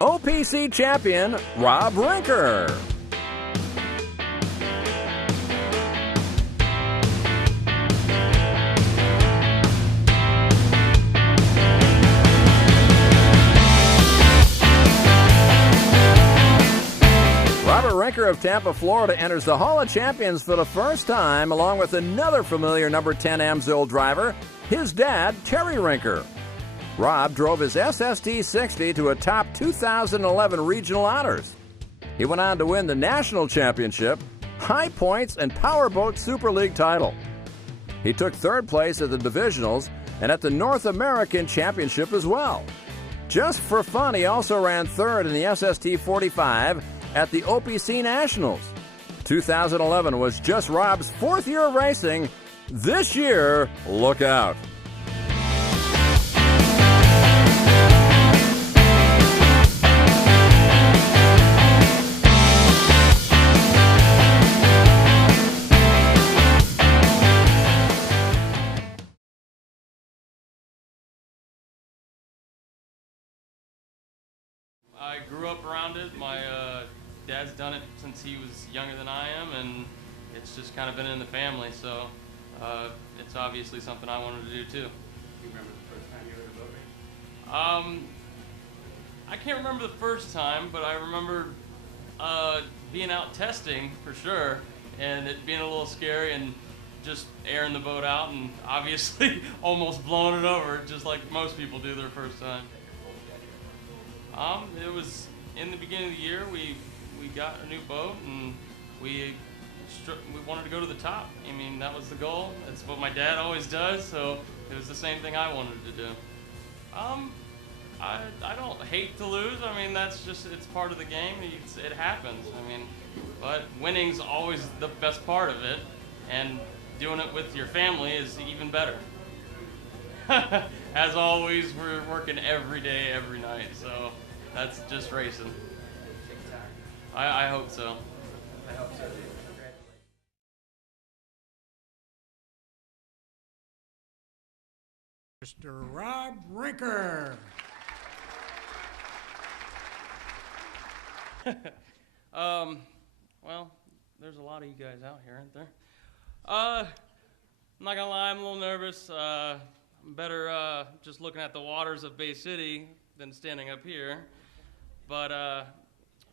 OPC champion Rob Rinker. Robert Rinker of Tampa, Florida enters the Hall of Champions for the first time, along with another familiar number 10 Amsoil driver, his dad, Terry Rinker. Rob drove his SST 60 to a top 2011 regional honors. He went on to win the national championship, High Points, and Powerboat Super League title. He took third place at the divisionals and at the North American Championship as well. Just for fun, he also ran third in the SST 45 at the OPC Nationals. 2011 was just Rob's fourth year of racing. This year, look out. I grew up around it. My dad's done it since he was younger than I am, and it's just kind of been in the family, so it's obviously something I wanted to do too. Do you remember the first time you were at a boat race? I can't remember the first time, but I remember being out testing for sure, and it being a little scary and just airing the boat out and obviously almost blowing it over, just like most people do their first time. It was in the beginning of the year. We got a new boat and we wanted to go to the top. I mean, that was the goal. That's what my dad always does. So it was the same thing I wanted to do. I don't hate to lose. I mean, that's just, it's part of the game. It happens. I mean, but winning's always the best part of it, and doing it with your family is even better. As always, we're working every day, every night, so that's just racing. I hope so. I hope so too. Congratulations. Mr. Rob Rinker. Well, there's a lot of you guys out here, aren't there? I'm not gonna lie, I'm a little nervous. I'm better just looking at the waters of Bay City than standing up here. But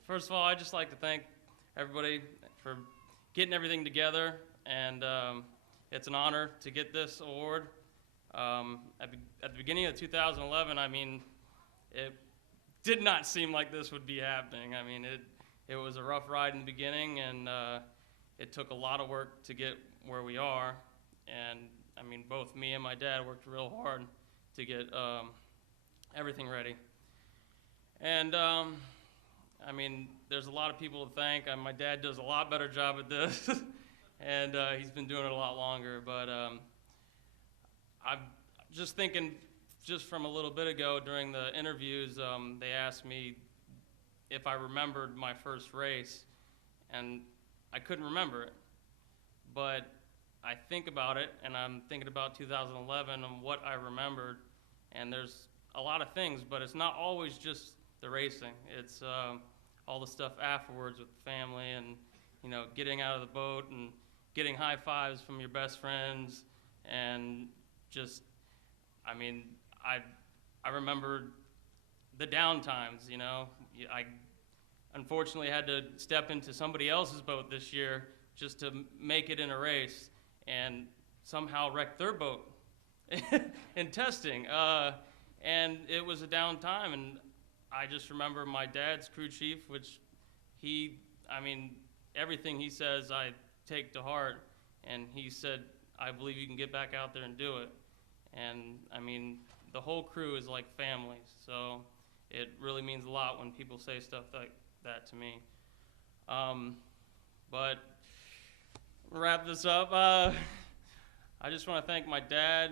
first of all, I'd just like to thank everybody for getting everything together, and it's an honor to get this award. At the beginning of 2011, I mean, it did not seem like this would be happening. I mean, it was a rough ride in the beginning, and it took a lot of work to get where we are. And I mean, both me and my dad worked real hard to get everything ready. And I mean, there's a lot of people to thank. My dad does a lot better job at this, and he's been doing it a lot longer. But I'm just thinking, just from a little bit ago during the interviews, they asked me if I remembered my first race, and I couldn't remember it. But I think about it, and I'm thinking about 2011 and what I remembered, and there's a lot of things, but it's not always just the racing. It's all the stuff afterwards with the family, and you know, getting out of the boat and getting high fives from your best friends, and just, I mean, I remember the down times. You know, I unfortunately had to step into somebody else's boat this year just to make it in a race, and somehow wrecked their boat in testing. And it was a down time, and I just remember my dad's crew chief, which I mean, everything he says I take to heart, and he said, I believe you can get back out there and do it. And I mean, the whole crew is like family, so it really means a lot when people say stuff like that to me. But wrap this up. I just want to thank my dad,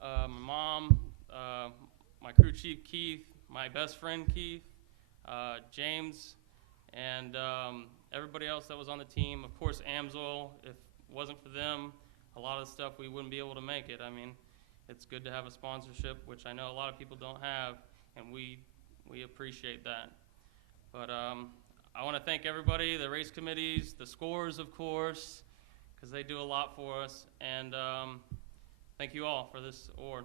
my mom, my crew chief Keith, my best friend Keith, James, and everybody else that was on the team. Of course, Amsoil. If it wasn't for them, a lot of the stuff we wouldn't be able to make it. I mean, it's good to have a sponsorship, which I know a lot of people don't have, and we appreciate that. But I want to thank everybody, the race committees, the scores, of course, because they do a lot for us. And thank you all for this award.